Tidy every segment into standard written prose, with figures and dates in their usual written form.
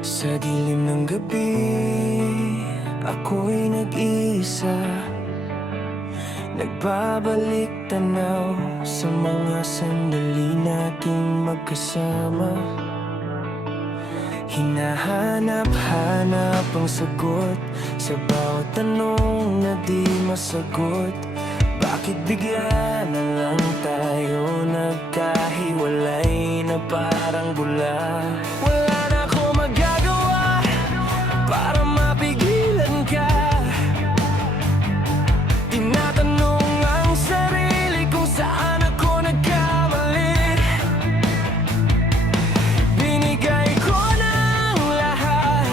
Sa dilim ng gabi, ako'y nag-iisa, nagbabalik tanaw sa mga sandali nating magkasama. Hinahanap-hanap ang sagot sa bawat tanong na di masagot. Bakit bigla na lang tayo nagkahiwalay na parang bula? Wala na akong magagawa para mapigilan ka. Tinatanong ang sarili kung saan ako nagkamali. Binigay ko ng lahat,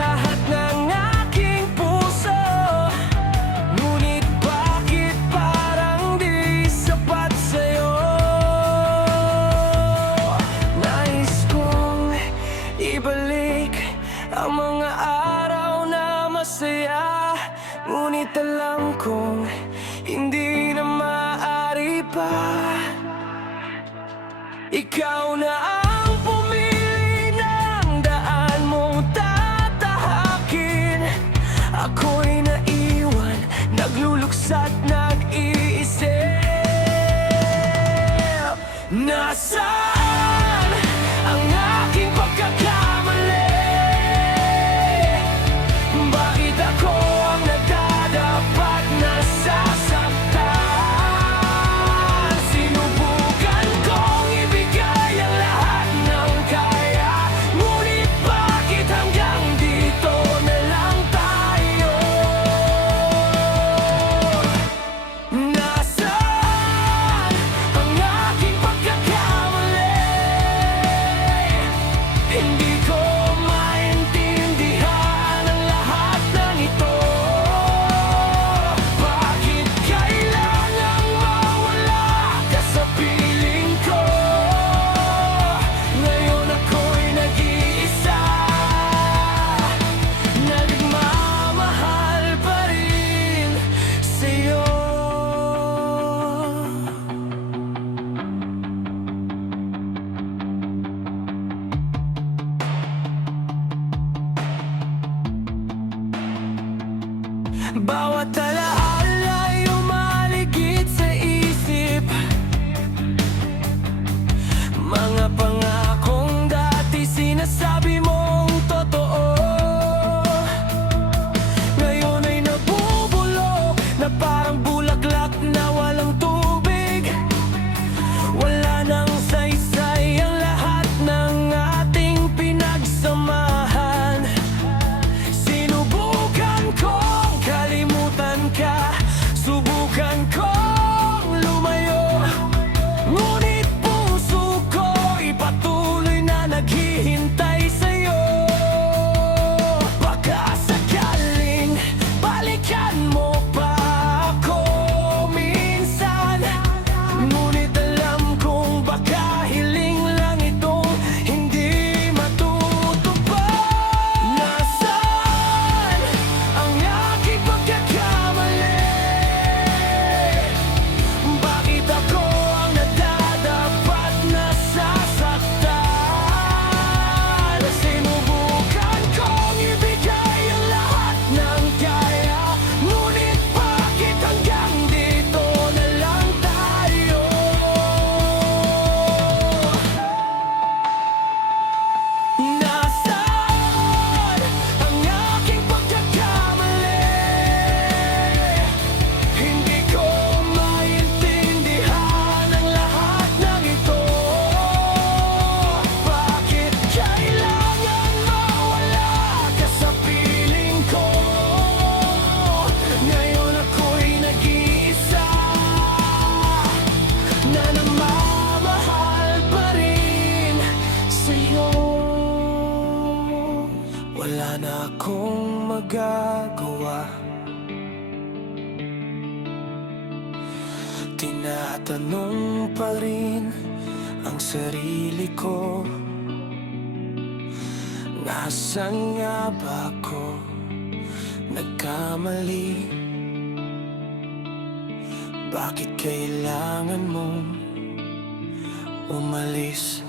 lahat ng aking puso. Ngunit bakit parang di sapat sa'yo? Nais kong ibalik ang mga araw na masaya, ngunit alam kong hindi na maaari pa. Ikaw na ang pumili ng daan mong tatahakin. Ako'y naiwan, nagluluksat, nag-iisip. Nasaan ang aking pagkakamali? Bakit ako ang nagdadapat na sasaktan? Sinubukan kong ibigay ang lahat ng kaya, ngunit bakit hanggang dito na lang tayo? Nasaan ang aking pagkakamali? Hindi ko maintindihan ang lahat ng ito. Bakit kailangang mawala ka sa piling ko? Ngayon ako'y nag-iisa, nagmamahal pa rin sa'yo. Bawat alaala'y umaligid sa isip, mga pangakong dati sinasabi mong totoo. Ngayon ay nabubulok na parang bulaklak na walang tubig. Wala nang saysay ang lahat ng ating pinagsamahan. Sinubukan kong kalimutan ka, subukan kong lumayo, ngunit puso ko'y patuloy na naghihintay sa'yo. Baka sakaling balikan mo pa ako minsan, ngunit alam kong baka hiling lang itong hindi matutupad. Nasaan ang aking pagkakamali? Bakit ako ang nadadapat na sasaktan? Sinubukan kong ibigay ang lahat ng kaya, ngunit bakit hanggang dito na lang tayo? Nasaan ang aking pagkakamali? Hindi ko maintindihan ang lahat ng ito. Bakit kailangan mawala ka sa piling ko? Ngayon ako'y nag-iisa, na namamahal pa rin sa'yo. Wala na akong magagawa, tinatanong pa rin ang sarili ko. Nasaan nga ba ako nagkamali? Bakit kailangan mong umalis?